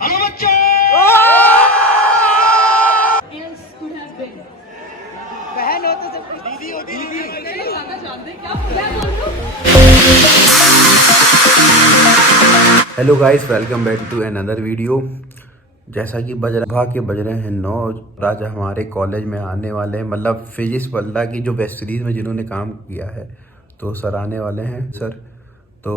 Hello बच्चों। बहन हो तो दीदी होती दीदी। Hello guys, welcome back to another video. जैसा कि बज रहे हैं 9। आज हमारे कॉलेज में आने वाले हैं, मतलब फिजिक्स वल्ला की जो वेब सीरीज़ में जिन्होंने काम किया है, तो सर आने वाले हैं। सर तो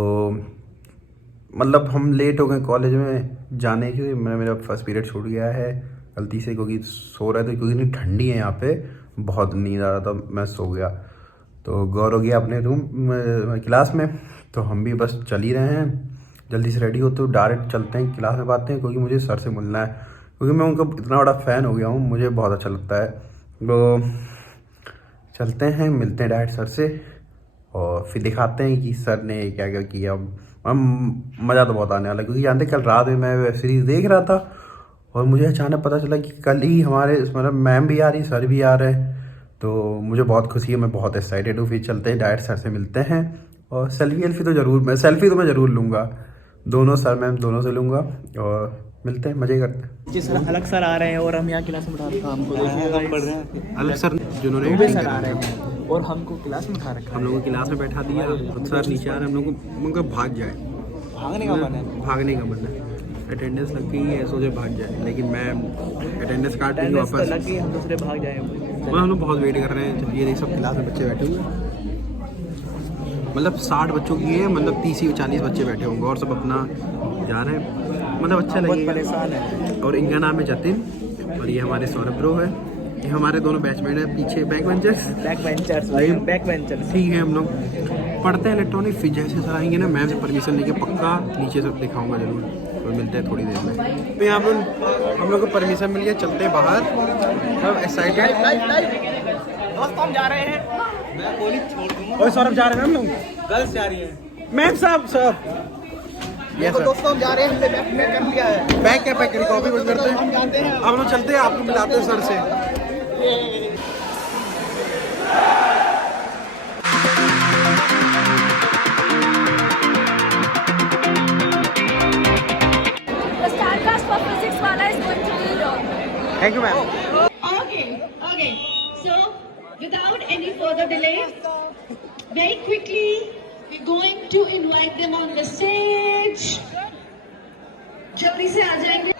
मतलब हम लेट हो गए कॉलेज में जाने के। मेरा फर्स्ट पीरियड छूट गया है गलती से, क्योंकि सो रहे थे, क्योंकि इतनी ठंडी है यहाँ पे, बहुत नींद आ रहा था, मैं सो गया। तो गौरव गया अपने रूम क्लास में, तो हम भी बस चल ही रहे हैं। जल्दी से रेडी हो तो डायरेक्ट चलते हैं क्लास में, बातें हैं, क्योंकि मुझे सर से मिलना है, क्योंकि मैं उनका इतना बड़ा फ़ैन हो गया हूँ, मुझे बहुत अच्छा लगता है। तो चलते हैं, मिलते हैं डायरेक्ट सर से, और फिर दिखाते हैं कि सर ने क्या क्या किया। हम मज़ा तो बहुत आने वाला है, क्योंकि जानते कल रात में मैं वेब सीरीज़ देख रहा था और मुझे अचानक पता चला कि कल ही हमारे मतलब मैम भी आ रही, सर भी आ रहे हैं। तो मुझे बहुत खुशी है, मैं बहुत एक्साइटेड हूँ। फिर चलते हैं डायरेक्ट सर से मिलते हैं, और सेल्फी तो मैं ज़रूर लूँगा, दोनों सर मैम दोनों से लूँगा, और मिलते हैं, मज़े करते हैं। जी सर, अलग सर आ रहे हैं और हम यहाँ क्लास में उठा रहे हैं। हमको देखिए पढ़ रहे हैं अलग सर जिन्होंने सर आ रहे हैं और हमको क्लास में उठा रखा है। हम लोगों की क्लास में बैठा दिया, और सर नीचे आ रहे हैं, हम लोग को उनका भाग जाए, भागने का मन है। भागने का मन है। अटेंडेंस लग गई है, सोचे भाग जाए, लेकिन मैं अटेंडेंस काट दी अटेंडेंस तो वापस। लग गई, हम दूसरे भाग जाए। हम लोग बहुत वेट कर रहे हैं। ये सब क्लास में बच्चे बैठे हुए हैं, मतलब 60 बच्चों की है, मतलब 30-40 बच्चे बैठे होंगे, और सब अपना जा रहे हैं, मतलब अच्छा बहुत लगेगा। परेशान है। और इनका नाम है जतिन, और ये हमारे सौरभ ब्रो है। ये हमारे दोनों बैचमेट हैं, पीछे बैक बेंचर्स ठीक है। हम लोग पढ़ते हैं इलेक्ट्रॉनिक। फिर जैसे सर आएंगे ना, मैम से परमिशन लेके पक्का नीचे से दिखाऊंगा जरूर, और मिलते हैं थोड़ी देर में। तो यहाँ पर हम लोग को परमिशन मिल गया, चलते हैं बाहर, सब एक्साइटेड। दोस्त हम जा रहे हैं। मैं कॉलेज छोड़ दूंगा। और सौरभ जा रहे हैं, हम लोग गर्ल्स जा रही है। मैम साहब यस सर। दोस्तों हम जा रहे हैं, हमने बैग पैक कर लिया है। बैग क्या पैक करी, कॉपी बंद करते हम जानते हैं। हैं, हम लोग चलते हैं, आपको मिलाते हैं सर से। Thank you ma'am. Okay. So, without any further delay, very quickly, we're going to invite them on the stage. जल्दी से आ जाएंगे।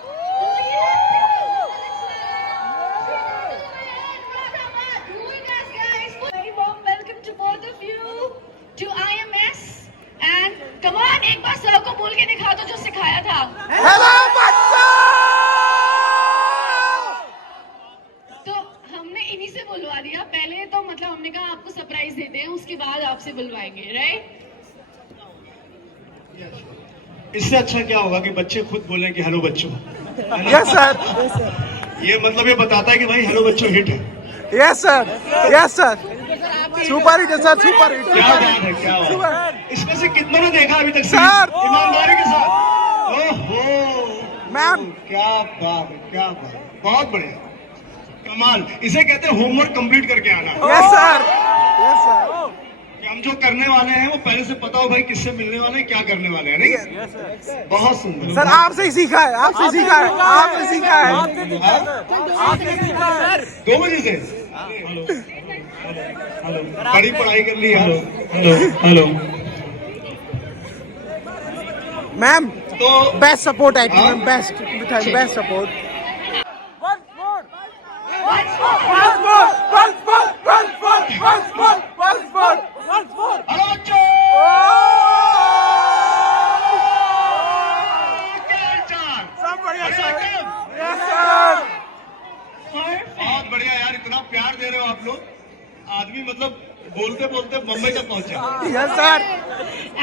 Very warm welcome to both of you to IMS. And come on, एक बार sir को बोल के दिखा दो जो सिखाया था। हेलो बच्चों। तो हमने इन्हीं से बुलवा दिया पहले, तो मतलब हमने कहा आपको सरप्राइज देते हैं, उसके बाद आपसे बुलवाएंगे, राइट? इससे अच्छा क्या होगा कि बच्चे खुद बोलें कि हेलो बच्चों। Yes sir. ये मतलब ये बताता है कि भाई हेलो बच्चों हिट है। Yes sir, yes sir, super hit है सर, सुपर हिट। क्या बात है, क्या बात है। इसमें से कितनों ने देखा अभी तक सर? ईमानदारी के साथ? ओहो मैम क्या बात है, क्या बात है, बहुत बढ़िया, कमाल। इसे कहते हैं होमवर्क कंप्लीट करके आना। Yes sir, yes sir. कि हम जो करने वाले हैं वो पहले से पता हो भाई किससे मिलने वाले हैं, क्या करने वाले हैं, नहीं? बहुत सुंदर सर, आपसे ही सीखा है, आपसे सीखा है, आपसे सीखा है, आपने सीखा सर। 2 बजे से। हेलो हेलो, बड़ी पढ़ाई कर ली। Hello hello hello. मैम तो बेस्ट सपोर्ट है, मैम बेस्ट सपोर्ट। हेलो बच्चों, क्या हालचाल? सब बढ़िया बढ़िया सर। एकदम? Yes sir. बहुत बढ़िया यार, इतना प्यार दे रहे हो आप लोग। आदमी मतलब बोलते बोलते मुंबई तक पहुंचा। Yes sir.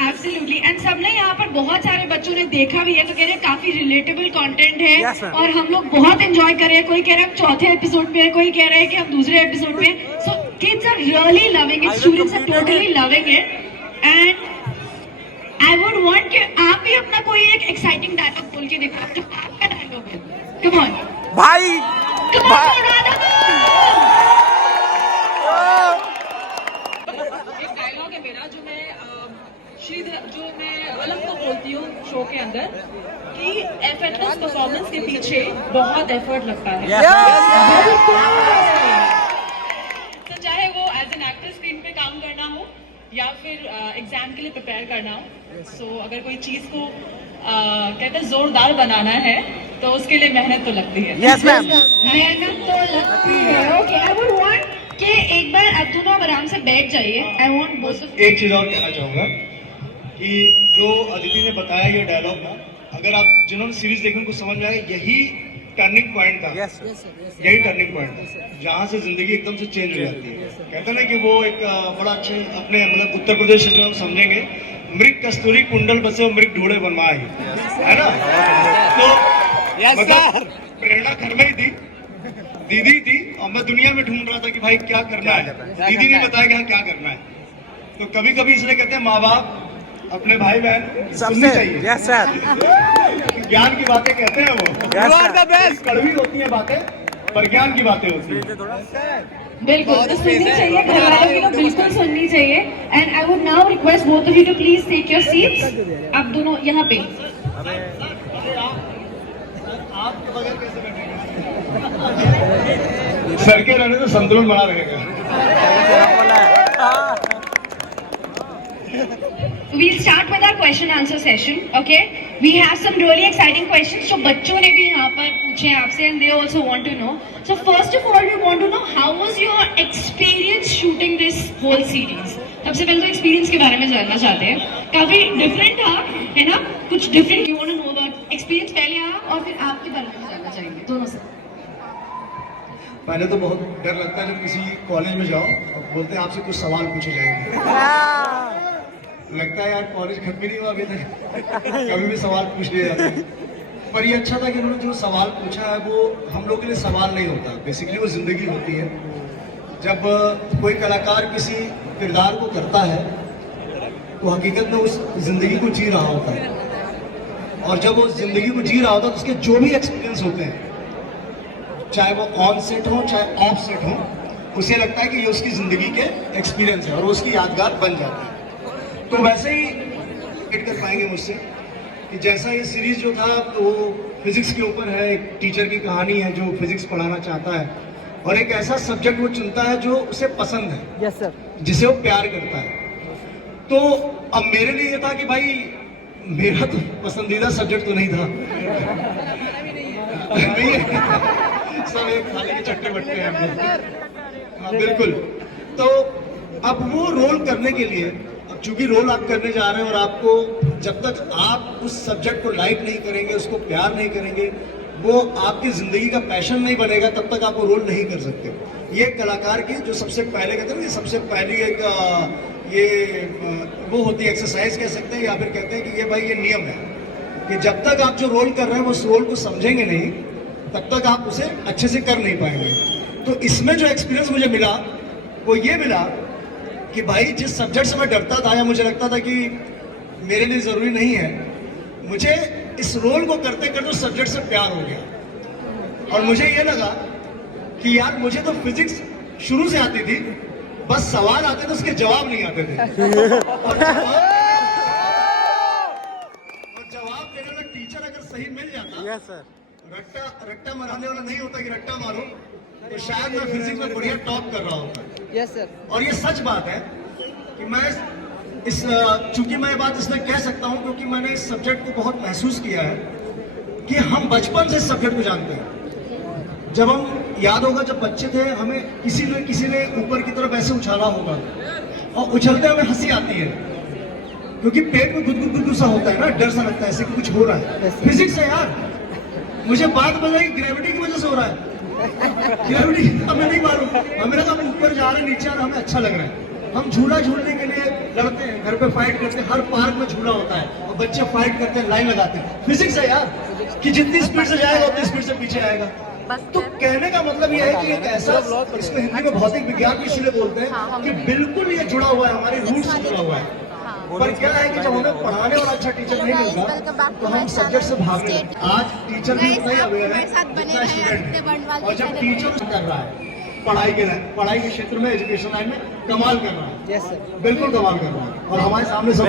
एब्सोल्युटली। एंड सबने यहाँ पर बहुत सारे बच्चों ने देखा भी है, तो कह रहे हैं काफी रिलेटेबल कंटेंट है। Yes, sir. और हम लोग बहुत एंजॉय कर रहे हैं। कोई कह रहा है चौथे एपिसोड पे है, कोई कह रहा है कि हम दूसरे एपिसोड पे हैं। So kids are really loving it, students are totally loving it. And I would want कि आप भी अपना कोई एक एक्साइटिंग डायलॉग बोल के दिखाओ, जो आपका डायलॉग है। कम ऑन भाई कम ऑन। एक डायलॉग है मेरा जो मैं श्रीधर, जो मैं अलग को बोलती हूँ शो के अंदर, कि एफर्टलेस परफॉर्मेंस के पीछे बहुत एफर्ट लगता है। तो चाहे वो एज एन एक्टर स्क्रीन पे काम करना हो या फिर एग्जाम के लिए प्रिपेयर करना हो, सो अगर कोई चीज को कहते हैं जोरदार बनाना है तो उसके लिए मेहनत तो लगती है। Yes ma'am. मेहनत तो लगती है। ओके, आई वुड वांट कि एक बार आप दोनों आराम से बैठ जाइए। आई वांट बोथ ऑफ एक चीज और कहना चाहूंगा कि जो अदिति ने बताया ये डायलॉग था, अगर आप जिन्होंने सीरीज देखने को समझ में आए, यही टर्निंग पॉइंट था। यही टर्निंग पॉइंट था जहाँ से जिंदगी एकदम से चेंज हो जाती है। कहते हैं ना कि वो एक बड़ा अच्छे अपने मतलब उत्तर प्रदेश में हम समझेंगे, मृग कस्तूरी कुंडल बसे और मृग ढूंढे बनवाए, है ना। तो मतलब प्रेरणा घर में ही थी, दीदी थी, और मैं दुनिया में ढूंढ रहा था कि भाई क्या करना है। दीदी ने बताया कि क्या करना है। तो कभी कभी इसलिए कहते हैं माँ बाप अपने भाई बहन सुननी चाहिए। Yes sir. ज्ञान की बातें कहते हैं वो, यू आर द बेस्ट। कड़वी होती हैं बातें, पर ज्ञान की बातें होती हैं। बिल्कुल तो सुननी चाहिए, घर वालों की तो बिल्कुल सुननी चाहिए। And I would now request both of you to please take your seats. आप दोनों यहाँ पे। आपके बगैर कैसे बैठेंगे? सर के रहने तो संतुलन बना रहेगा। We'll start with our question answer session. Okay, we have some really exciting questions. So बच्चों ने भी यहाँ पर पूछे आपसे, and they also want to know. So first of all, we want to know how was your experience shooting this whole series. सबसे पहले तो experience के बारे में जानना चाहते हैं। काफी different था, है ना? कुछ different you want to know about experience पहले आप और फिर आपके बारे में जानना चाहेंगे दोनों से। पहले तो बहुत डर लगता है जब किसी कॉलेज में जाओ और बोलते हैं आपसे कुछ सवाल पूछे जाएंगे। लगता है यार कॉलेज खत्म ही नहीं हुआ अभी तक, कभी भी सवाल पूछ लिए जाते हैं। पर ये अच्छा था कि उन्होंने जो सवाल पूछा है वो हम लोग के लिए सवाल नहीं होता, बेसिकली वो जिंदगी होती है। जब कोई कलाकार किसी किरदार को करता है तो हकीकत में उस जिंदगी को जी रहा होता है, और जब वो जिंदगी को जी रहा होता है तो उसके जो भी एक्सपीरियंस होते हैं, चाहे वो ऑन सेट हो चाहे ऑफ सेट हो, उसे लगता है कि ये उसकी जिंदगी के एक्सपीरियंस है और उसकी यादगार बन जाती है। तो वैसे ही एक्ट कर पाएंगे मुझसे कि जैसा ये सीरीज जो था वो फिजिक्स के ऊपर है, एक टीचर की कहानी है जो फिजिक्स पढ़ाना चाहता है और एक ऐसा सब्जेक्ट वो चुनता है जो उसे पसंद है। Yes sir. जिसे वो प्यार करता है। तो अब मेरे लिए ये था कि भाई मेरा तो पसंदीदा सब्जेक्ट तो नहीं था। नहीं सब एक थाली के चट्टे बट्टे हैं हम लोग। हाँ बिल्कुल। तो अब वो रोल करने के लिए, अब चूंकि रोल आप करने जा रहे हैं और आपको जब तक आप उस सब्जेक्ट को लाइक नहीं करेंगे, उसको प्यार नहीं करेंगे, वो आपकी जिंदगी का पैशन नहीं बनेगा, तब तक आप वो रोल नहीं कर सकते। ये कलाकार की जो सबसे पहले कहते हैं ना, सबसे पहली एक ये वो होती है एक्सरसाइज कह सकते हैं, या फिर कहते हैं कि ये भाई ये नियम है कि जब तक आप जो रोल कर रहे हैं वो उस रोल को समझेंगे नहीं, तब तक आप उसे अच्छे से कर नहीं पाएंगे। तो इसमें जो एक्सपीरियंस मुझे मिला वो ये मिला कि भाई जिस सब्जेक्ट से मैं डरता था या मुझे लगता था कि मेरे लिए जरूरी नहीं है, मुझे इस रोल को करते करते उस सब्जेक्ट से प्यार हो गया। और मुझे ये लगा कि यार मुझे तो फिजिक्स शुरू से आती थी, बस सवाल आते थे उसके जवाब नहीं आते थे। और जवाब देने वाला टीचर अगर सही मिल जाता, यस सर, रट्टा मराने वाला नहीं होता कि रट्टा मारो, तो शायद मैं फिजिक्स में बढ़िया टॉप कर रहा होता। Yes sir. और ये सच बात है कि मैं इस चूंकि मैं ये बात इसलिए कह सकता हूँ क्योंकि मैंने इस सब्जेक्ट को बहुत महसूस किया है कि हम बचपन से इस सब्जेक्ट को जानते हैं। जब हम याद होगा जब बच्चे थे, हमें किसी ने ऊपर की तरफ ऐसे उछाला होगा और उछलते हमें हंसी आती है क्योंकि पेट में गुदगुद सा होता है ना, डर सा लगता है ऐसे कि कुछ हो रहा है। फिजिक्स है यार, मुझे बात पता है कि ग्रेविटी की वजह से हो रहा है। ग्रेविटी हमें नहीं मालूम, हमें लगा हम ऊपर जा रहे हैं, नीचे आ रहे, हमें अच्छा लग रहा है। हम झूला झूलने के लिए लड़ते हैं, घर पे फाइट करते हैं, हर पार्क में झूला होता है और बच्चे फाइट करते हैं, लाइन लगाते हैं। फिजिक्स है यार कि जितनी स्पीड से जाएगा उतनी स्पीड से पीछे आएगा। तो कहने का मतलब ये है कि एक ऐसा, इसको हिंदी में भौतिक विज्ञान इसलिए बोलते हैं कि बिल्कुल ये जुड़ा हुआ है, हमारे रूट से जुड़ा हुआ है। पर क्या है कि जब हमें पढ़ाने वाला अच्छा टीचर नहीं मिलता तो हम सब्जेक्ट से भागने लगते। आज टीचर भी उतना ही अवेयर है जितना स्टूडेंट, और जब टीचर कर रहा है पढ़ाई के क्षेत्र में, एजुकेशन लाइन में कमाल कर रहा है। यस सर, बिल्कुल कमाल कर रहा है। और हमारे सामने सब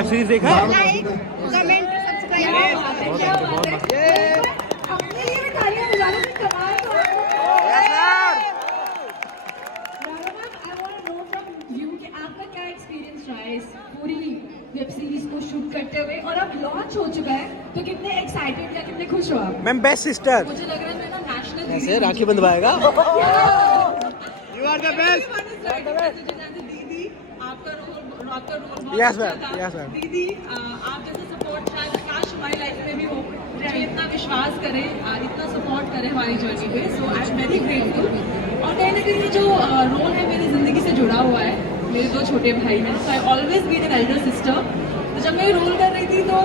क्या बात है। अपने लिए भी तालियां बजा लो, कमाल तो है। Radha ma'am, I want to know from you कि आपका क्या एक्सपीरियंस रहा है इस पूरी वेब सीरीज को शूट करते हुए, और अब लॉन्च हो चुका है तो कितने एक्साइटेड या कितने खुश हो आप? मैम बेस्ट सिस्टर मुझे लग रहा है मैं ना नेशनल ऐसे राखी बंधवाएगा। यू आर द बेस्ट दीदी। आपका रोल बहुत Yes, अच्छा ma'am. था। Yes, ma'am. दीदी आप जैसे सपोर्ट शायद काश हमारी लाइफ में भी हो, जो इतना विश्वास करे, इतना सपोर्ट करे हमारी जर्नी पे। सो आई एम वेरी ग्रेटफुल। और कहीं ना कहीं ये जो रोल है मेरी जिंदगी से जुड़ा हुआ है, मेरे 2 छोटे भाई हैं, so I always been an elder sister. तो जब मैं रोल कर रही थी तो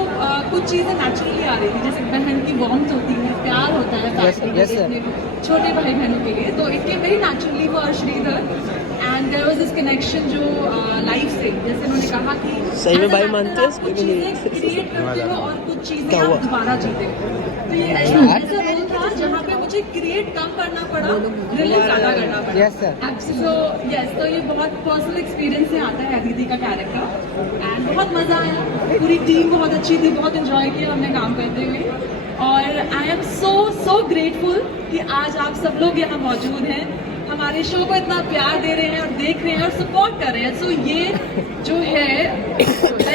कुछ चीज़ें नेचुरली आ रही थी, जैसे बहन की वार्मथ होती है, प्यार होता है yes, sir. छोटे भाई बहनों के लिए। तो it came very naturally for Shridhar, and there was this connection जो लाइफ से, जैसे उन्होंने कहा कि सही में as an भाई actor मानते हैं आप कुछ इसको? चीज़ें क्रिएट करते हो और कुछ चीज़ें क्या आप हुआ? दोबारा जीते हो। तो ये ऐसा रोल था जहाँ पे मुझे क्रिएट कम करना पड़ा, रिलीज ज़्यादा करना पड़ा। Yes, sir. सो यस, तो ये बहुत पर्सनल एक्सपीरियंस से आता है अदिति का कैरेक्टर, एंड बहुत मज़ा आया। पूरी टीम बहुत अच्छी थी, बहुत एंजॉय किया हमने काम करते हुए। और आई एम सो ग्रेटफुल कि आज आप सब लोग यहाँ मौजूद हैं, हमारे शो को इतना प्यार दे रहे हैं और देख रहे हैं और सपोर्ट कर रहे हैं। सो ये जो है,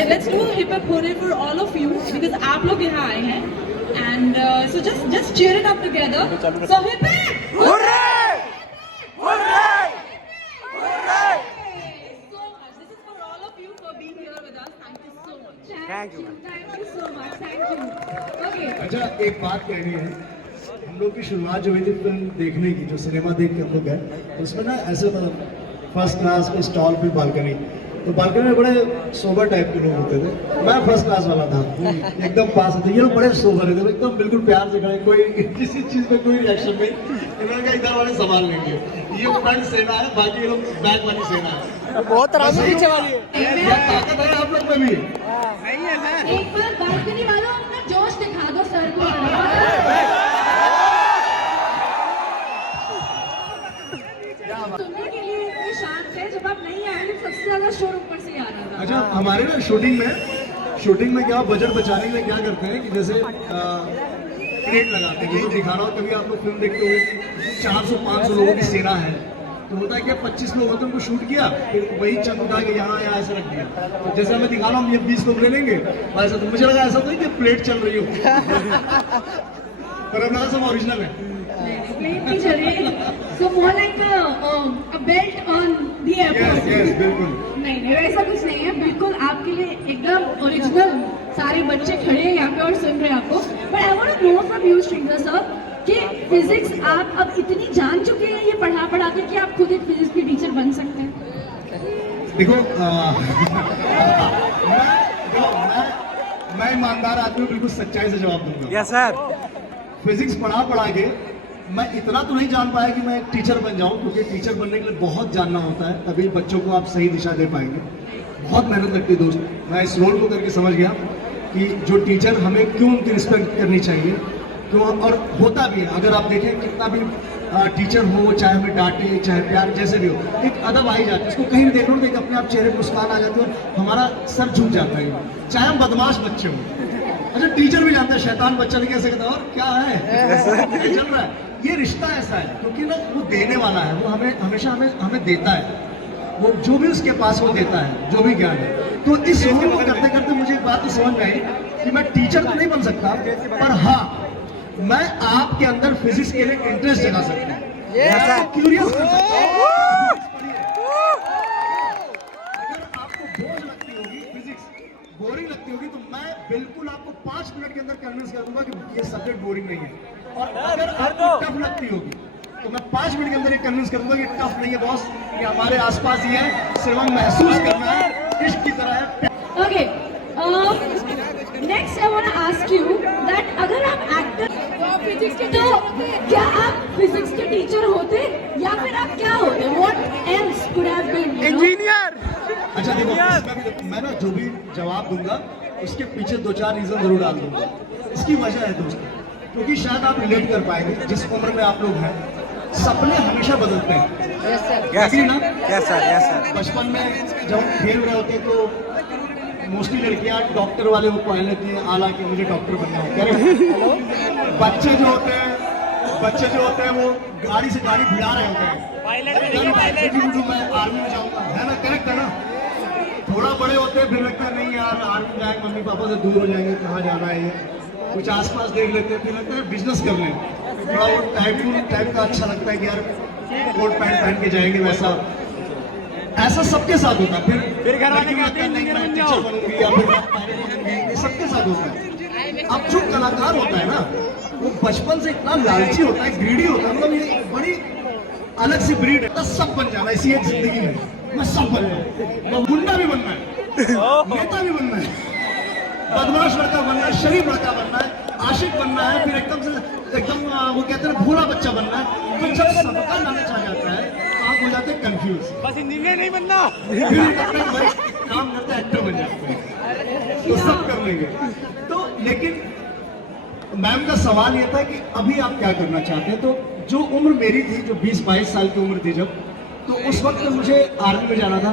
let's do hip hop hooray for all of you, because आप लोग यहाँ आए हैं, and so just cheer it up together. So hip hop Thank you. Thank you so much. Thank you. Okay. अच्छा, एक बात कहनी है। हम लोग की शुरुआत जो हुई थी फिल्म देखने की, जो सिनेमा देख के हम लोग गए, तो उसमें ना ऐसे मतलब फर्स्ट क्लास पे स्टॉल पे बालकनी, तो बालकनी में बड़े सोबर टाइप के लोग होते थे। मैं फर्स्ट क्लास वाला था, एकदम पास होते। ये लोग बड़े सोबर थे, एकदम बिल्कुल प्यार से खड़े, कोई किसी चीज पे कोई रिएक्शन नहीं। इन्होंने कहा इधर वाले संभाल लेंगे, ये फ्रंट सेना है, बाकी ये लोग बैक वाली सेना है। बहुत आराम से पीछे वाली है। ये ताकत है आप लोग में भी। एक बार बालकनी वालों अपना जोश दिखा दो सर को। सुनने के लिए इतने शांत है, जब आप नहीं आए थे सबसे ज्यादा शोर ऊपर से आ रहा था। अच्छा, हमारे ना शूटिंग में क्या बजट बचाने के लिए क्या करते हैं कि जैसे क्रेट लगाते हैं, जैसे दिखा रहा हूँ, कभी आप लोग फिल्म देखते हो 400-500 लोगों की सेना है, तो होता है कि 25 लोग होते हैं, उनको शूट किया, फिर वही चंद उठा के यहाँ ऐसे रख दिया। तो जैसे मैं दिखा रहा हूँ, ये 20 लोग ले लेंगे, और ऐसा तो मुझे लगा ऐसा तो नहीं कि प्लेट चल रही हो, पर अब लगा सब ओरिजिनल है। प्लेन नहीं चल रही, so more like a belt on the airport. Yes, बिल्कुल। नहीं वैसा कुछ नहीं है, बिल्कुल आपके लिए एकदम ओरिजिनल। सारे बच्चे खड़े हैं यहाँ पे और सुन रहे हैं आपको। But I want to know from you Shridhar sir कि फिजिक्स आप अब इतनी जान चुके हैं ये पढ़ा के कि आप खुद एक फिजिक्स के टीचर बन सकते हैं। देखो मैं ईमानदार आदमी, बिल्कुल सच्चाई से जवाब दूंगा। Yes sir. फिजिक्स पढ़ा के मैं इतना तो नहीं जान पाया कि मैं एक टीचर बन जाऊं, क्योंकि टीचर बनने के लिए बहुत जानना होता है, तभी बच्चों को आप सही दिशा दे पाएंगे। बहुत मेहनत लगती है दोस्त। मैं इस रोल को करके समझ गया कि जो टीचर, हमें क्यों उनकी रिस्पेक्ट करनी चाहिए, क्यों, और होता भी है। अगर आप देखें कितना भी टीचर हो, चाहे हमें डांटे चाहे प्यार, जैसे भी हो, एक अदब आ ही जाती है। उसको कहीं भी देख लो तो एक अपने आप चेहरे पर मुस्कान आ जाती है और हमारा सर झुक जाता है, चाहे हम बदमाश बच्चे हों। अच्छा, टीचर भी जानता है शैतान बच्चा नहीं कैसे कहता, और क्या है चल रहा है। ये रिश्ता ऐसा है क्योंकि ना वो देने वाला है, वो हमें हमेशा हमें देता है, वो जो भी उसके पास वो देता है, जो भी ज्ञान है। तो इस रोल को करते करते मुझे एक बात तो समझ में आई कि मैं टीचर तो नहीं बन सकता, पर हाँ मैं आपके अंदर फिजिक्स के लिए इंटरेस्ट जगा सकता हूँ, क्यूरियस कर सकता हूँ। अगर आपको बोझ लगती होगी, फिजिक्स बोरिंग लगती होगी, तो मैं बिल्कुल आपको 5 मिनट के अंदर कन्विंस कर दूंगा कि ये सब्जेक्ट बोरिंग नहीं है। और अगर आपको टफ लगती होगी तो मैं 5 मिनट के अंदर एक कन्विंस कर दूंगा कि टफ नहीं है बॉस, ये हमारे आसपास ही है, सिर्फ हम महसूस करना है, इश्क की तरह है। Okay. Next, I want to ask you that अगर आप एक्टर तो क्या आप फिजिक्स के टीचर होते या फिर आप क्या होते? What else could have been? Engineer. अच्छा देखो, मैं ना जो भी जवाब दूंगा उसके पीछे 2-4 रीजन जरूर डाल दूंगा। इसकी वजह है दोस्त, क्योंकि शायद आप रिलेट कर पाएंगे, जिस उम्र में आप लोग हैं सपने हमेशा बदलते हैं। यस Agree ना? Yes sir. बचपन में जब हम खेल रहे होते तो मोस्टली लड़कियां डॉक्टर वाले वो पहन लेती हैं, हालांकि मुझे डॉक्टर बनना है। करेक्ट। बच्चे जो होते हैं वो गाड़ी से गाड़ी भिड़ा रहे होते हैं, मैं आर्मी में जाऊंगा, है ना? करेक्ट है ना? थोड़ा बड़े होते हैं फिर लगता है नहीं यार आर्मी जाएंगे, मम्मी पापा से दूर हो जाएंगे, कहाँ जाना है ये, कुछ आसपास देख लेते हैं, फिर लगता है बिजनेस कर लें, थोड़ा वो टाइम का अच्छा लगता है कि यार कोट पैंट पहन के जाएंगे वैसा। ऐसा सबके साथ होता है। फिर घर वाले कहते हैं नहीं मैं टीचर बनूंगी या फिर पायलट बनूंगी, ये सबके साथ होता है। अब जो कलाकार होता है ना वो बचपन से इतना लालची होता है, ग्रीडी होता है, मतलब ये बड़ी अलग सी ब्रीड है। सब बन जाना इसी एक जिंदगी में, मैं सब बनना है, गुंडा भी बनना है, नेता भी बनना है, बदमाश लड़का बनना है, शरीफ लड़का बनना है, आशिक बनना है, फिर एकदम वो कहते हैं भोला बच्चा बनना है। तो जब सबका लालच आ जाता है तो आप हो जाते हैं कंफ्यूज, बस हिंदी में नहीं बनना, काम करते एक्टर बन जाते हैं, तो सब कर लेंगे। तो लेकिन मैम का सवाल ये था कि अभी आप क्या करना चाहते हैं। तो जो उम्र मेरी थी, जो 20-22 साल की उम्र थी जब, तो उस वक्त मुझे आर्मी में जाना था,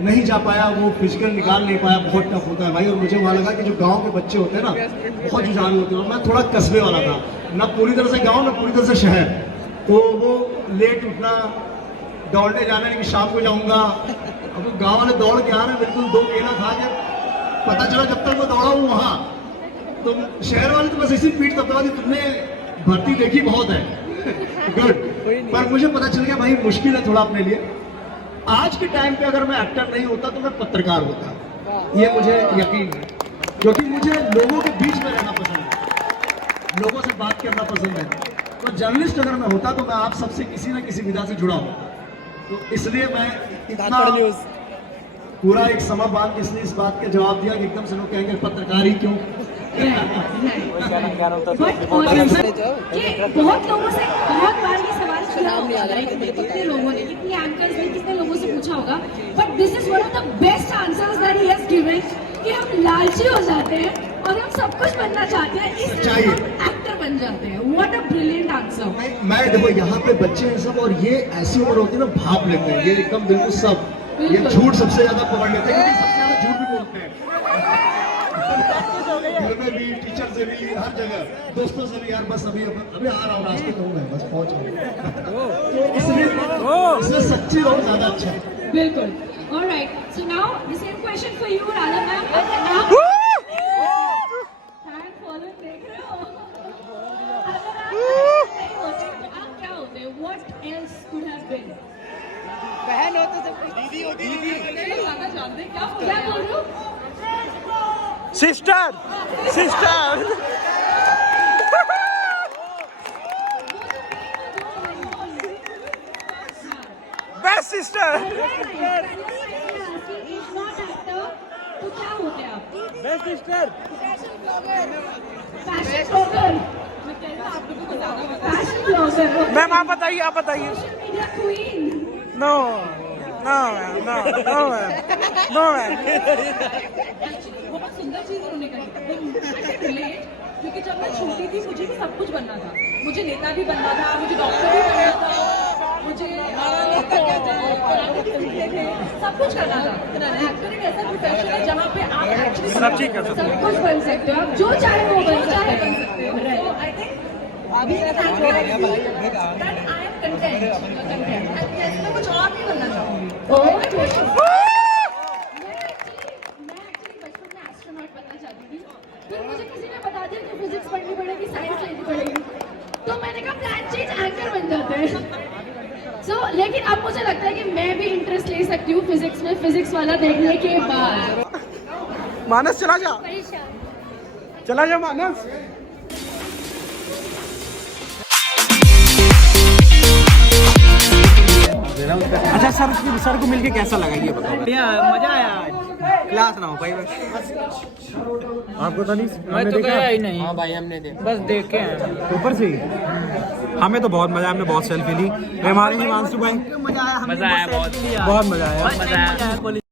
नहीं जा पाया, वो फिजिकल निकाल नहीं पाया, बहुत टफ होता है भाई। और मुझे वहाँ लगा कि जो गांव के बच्चे होते हैं ना बहुत जुझारू होते हैं, और मैं थोड़ा कस्बे वाला था, ना पूरी तरह से गांव ना पूरी तरह से शहर, तो वो लेट उठना, दौड़ने जाना कि शाम को जाऊंगा। अब वो गाँव वाले दौड़ के आ रहे हैं बिल्कुल 2 केला खा के, पता चला जब तक मैं दौड़ा हूँ वहाँ, तो शहर वाले तो बस इसी पीठ तब तुमने भर्ती देखी बहुत है गुड, पर मुझे पता चल गया भाई मुश्किल है थोड़ा अपने लिए। आज के टाइम पे अगर मैं एक्टर नहीं होता तो मैं पत्रकार होता, ये मुझे यकीन है, क्योंकि मुझे लोगों के बीच में रहना पसंद है, लोगों से बात करना पसंद है। तो जर्नलिस्ट अगर मैं होता तो मैं आप सबसे किसी न किसी विधा से जुड़ा हूँ, तो इसलिए मैं इतना पूरा एक समय बाद के इसलिए इस बात का जवाब दिया कि एकदम से लोग कहेंगे पत्रकार ही क्यों। बहुत लोगों से बहुत बार ये सवाल किया होगा, कितने लोगों ने, कितने एंकर्स ने, कितने लोगों से पूछा होगा, but this is one of the best answers that he has given कि हम लालची हो जाते हैं और हम सब कुछ बनना चाहते हैं, इसलिए हम एक्टर बन जाते हैं। What a brilliant answer. मैं देखो यहाँ पे बच्चे हैं सब, और ये ऐसी उम्र होती है ना भाप लेते हैं, ये एकदम बिल्कुल सब ये झूठ सबसे ज्यादा पकड़ लेते हैं, क्योंकि सबसे ज्यादा झूठ भी बोलते हैं, घर में भी, टीचर से भी, हर जगह, दोस्तों से भी। यार बस अभी आ रहा हूँ, रास्ते तो मैं बस पहुंच रहा हूँ, इसलिए सच्ची रहो ज्यादा अच्छा है। बिल्कुल। Alright, so now the same question for you Radha ma'am. Fan follow देख रहे हो, अगर आप नहीं होते तो आप क्या होते? What else could have been? बहन होते तो दीदी होती, ज्यादा जानते हैं क्या बोल रहे हो? Sister best sister. तो क्या होते हैं आप? Best sister, fashion blogger. मैं कह रही हूँ आप लोगों को ज़्यादा पता है। Fashion blogger. मैम आप बताइए सोशल मीडिया क्वीन। नो बहुत सुंदर चीज उन्होंने कही, क्योंकि जब मैं छोटी थी मुझे भी सब कुछ बनना था, मुझे नेता भी बनना था, मुझे डॉक्टर भी बनना था, मुझे थे, सब कुछ करना था। एक्टर एक ऐसा प्रोफेशन है जहाँ पे आप एक्चुअली सब कुछ बन सकते हो, आप जो चाहे वो बन सकते हो। आई थिंक अभी आई एम कंटेंट, मैं कुछ और नहीं बनना चाहूँगी। फिर मुझे किसी ने बता दिया कि फिजिक्स पढ़नी पड़ेगी, साइंस लेनी पड़ेगी, तो मैंने कहा प्लान चेंज, एंकर बन जाते हैं। सो लेकिन अब मुझे लगता है कि मैं भी इंटरेस्ट ले सकती हूँ फिजिक्स में, फिजिक्स वाला देखने के बाद। मानस चला जा मानस। अच्छा सर को मिलके कैसा लगा ये बताओ। मजा आया आज। क्लास ना हो भाई बस। आपको तो नहीं, मैं तो गया ही नहीं। हाँ भाई हमने देखा, बस देखे हैं ऊपर से ही। हमें तो बहुत मजा आया, हमने बहुत सेल्फी ली। हमारे हिमांशु भाई मजा आया बहुत बहुत मजा आया।